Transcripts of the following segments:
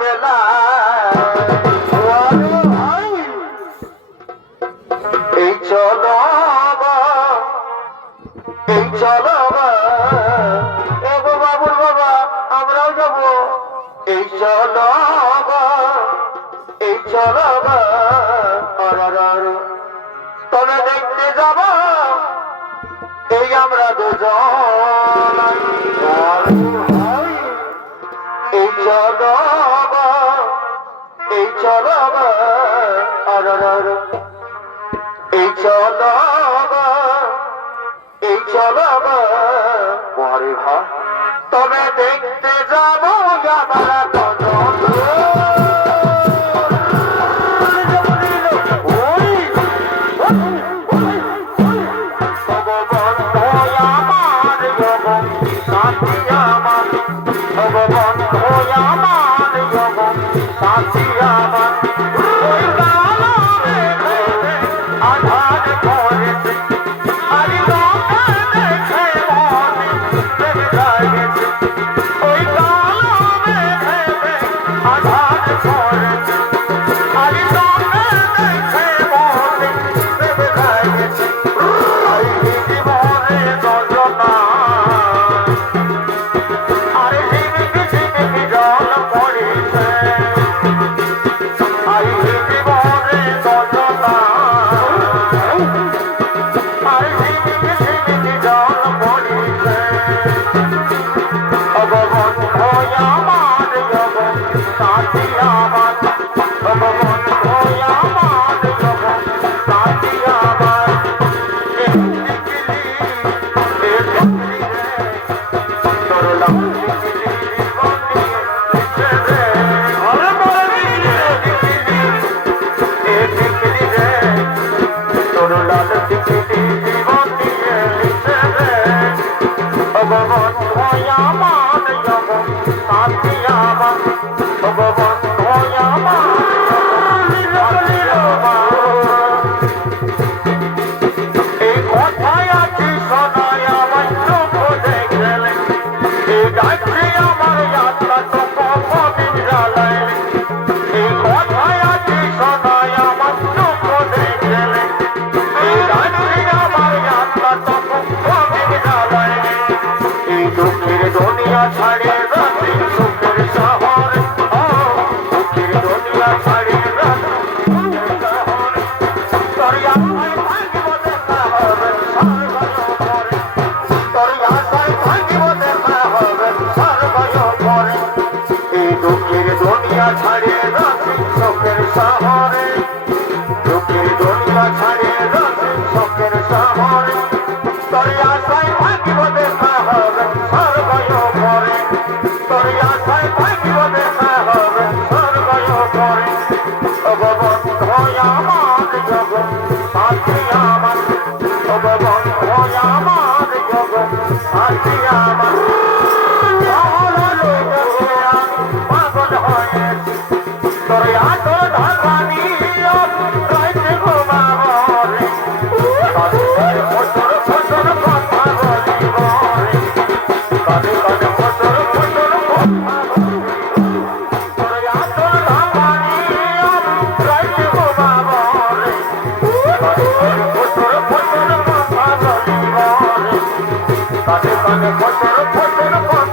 বেলা এই চলো এই চলো বাবুর বাবা আমরাও যাব এই চলো এই চলো তবে দেখতে যাব এই আমরা দুজন এই চলো এই চলো এই চলো এই চলো পরে ভাই তবে দেখতে যাব আমরা Kane kane kotor kotor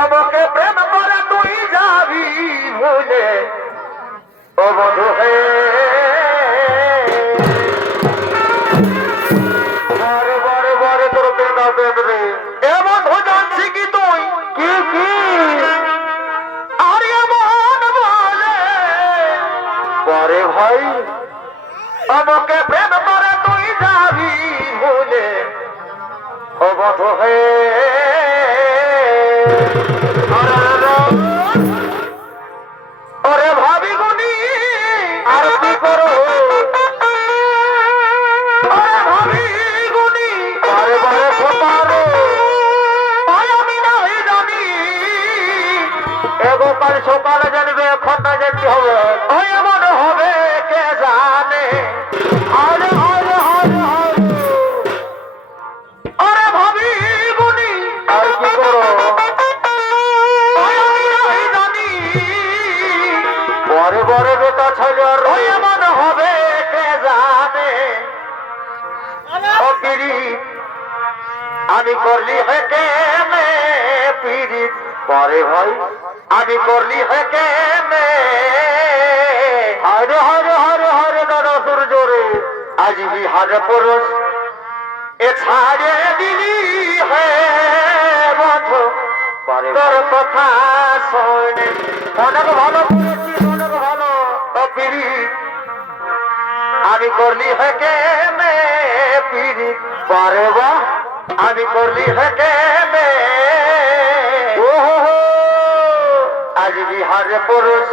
আমাকে প্রেম করে তুই যাবি ভুলে ও বন্ধু হে বারে বারে বারে তোর প্রেম রে এ বন্ধু জানছি কি তুই কি কি আর এমন বলে পরে ভাই আমাকে প্রেম করে তুই যাবি ভুলে ও বন্ধু হে अरे भाभी गुनी आरती करो अरे भाभी गुनी बारे बारे फटारो আমি নাই জানি এগো কাল সকালে জানবে খন্ডা যেতে হবে ওই এমন হবে কে জানে আরে আরে আরে আরে ভাবি গুনি আর কি করো ছেলের ওই এমন হবে কে জানে ও পিরিত আমি করলি হেকে মে পিরিত পরে ভাই আমি করলি হেকে মে হরে হরে হরে হরে দাদা সূর্য রে আজ বিহার পুরুষ এ ছাড়ে দিলি হে বন্ধু তোর কথা শোনে অনেক ভালো বলেছি অনেক ভালো ও পিরিত আমি করলি হেকে মে পিরিত পরে বা আমি করলি হেকে মে আজ বিহার পুরুষ